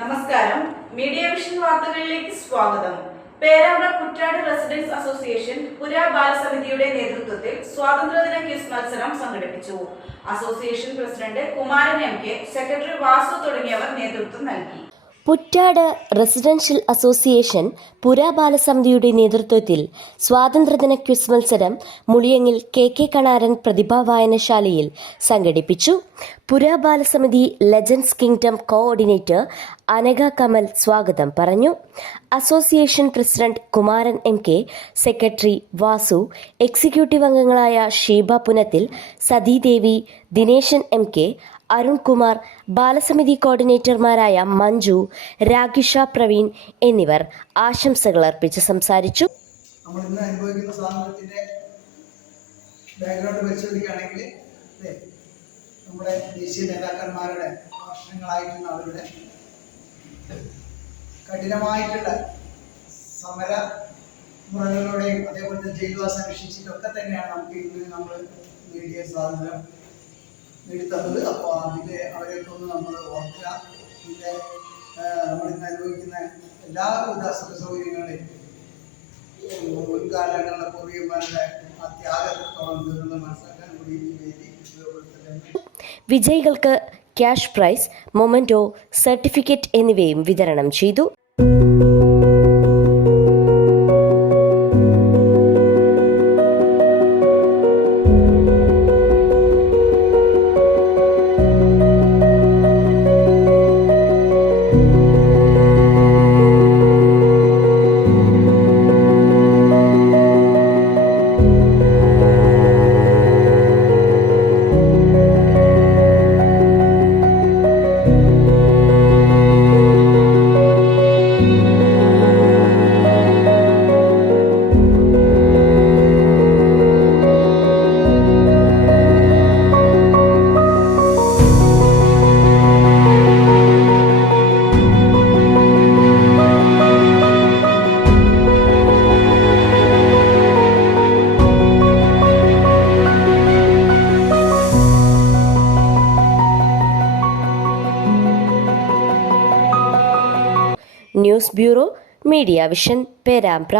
നമസ്കാരം, media vision വാർത്തകളിലേക്ക് സ്വാഗതം. പേരാമ്പ്ര കുറ്റാട് റെസിഡൻസ് അസോസിയേഷൻ പുരാ ബാലസമിതിയുടെ നേതൃത്വത്തിൽ സ്വാതന്ത്ര്യദിന ക്വിസ് മത്സരം സംഘടിപ്പിച്ചു. Association president Kumaran MK, secretary Vasu തുടങ്ങിയവർ നേതൃത്വം നൽകി. കുറ്റാട് റെസിഡൻഷ്യൽ അസോസിയേഷൻ പുരാ ബാലസമിതിയുടെ നേതൃത്വത്തിൽ സ്വാതന്ത്ര്യദിന ക്വിസ് മത്സരം മുളിയങ്ങിൽ KK കണാരൻ പ്രതിഭാ വായനശാലയിൽ സംഘടിപ്പിച്ചു. പുരാ ബാലസമിതി legends kingdom coordinator Anagha Kamal സ്വാഗതം പറഞ്ഞു. Association president Kumaran MK, secretary Vasu, executive അംഗങ്ങളായ ഷീബ പുനത്തിൽ, സതീദേവി, ദിനേശൻ MK, അരുൺകുമാർ, ബാലസമിതി കോർഡിനേറ്റർമാരായ മഞ്ജു, രാഗിഷ പ്രവീൺ എന്നിവർ ആശംസകൾ അർപ്പിച്ച് സംസാരിച്ചു. നമ്മൾ ഇന്ന് അനുഭവിക്കുന്ന സ്വാതന്ത്ര്യത്തിന്റെ ബാക്ക്ഗ്രൗണ്ട് പരിശോധിക്കുകയാണെങ്കിൽ നമ്മുടെ ദേശീയ നേതാക്കന്മാരുടെ വർഷങ്ങളായിട്ടുള്ള അവരുടെ കഠിനമായിട്ടുള്ള സമര മുറകളിലൂടെയും അതേപോലത്തെ ജയിൽവാസം വീക്ഷിച്ചിട്ടൊക്കെ തന്നെയാണ് നമുക്ക് ഇന്ന് നമ്മൾ നേടിയ സ്വാതന്ത്ര്യം നേടിത്തന്നത്. അപ്പോൾ അതിൻ്റെ അവരെയൊക്കെ ഒന്ന് നമ്മൾ ഓർക്കുക. ഇതിൻ്റെ നമ്മളിന്ന് അനുഭവിക്കുന്ന എല്ലാവിധ സുഖ സൗകര്യങ്ങളെയും മുൻകാലങ്ങളിലെ പൂർവികന്മാരുടെ ആ ത്യാഗത്തോളം തീർന്ന് മനസ്സിലാക്കാൻ കൂടി ഈ വേദി ഉപയോഗപ്പെടുത്തുന്നുണ്ട്. വിജയികൾക്ക് ക്യാഷ് പ്രൈസ്, മൊമെന്റോ, സർട്ടിഫിക്കറ്റ് എന്നിവയും വിതരണം ചെയ്തു. News bureau, media vision, Perambra.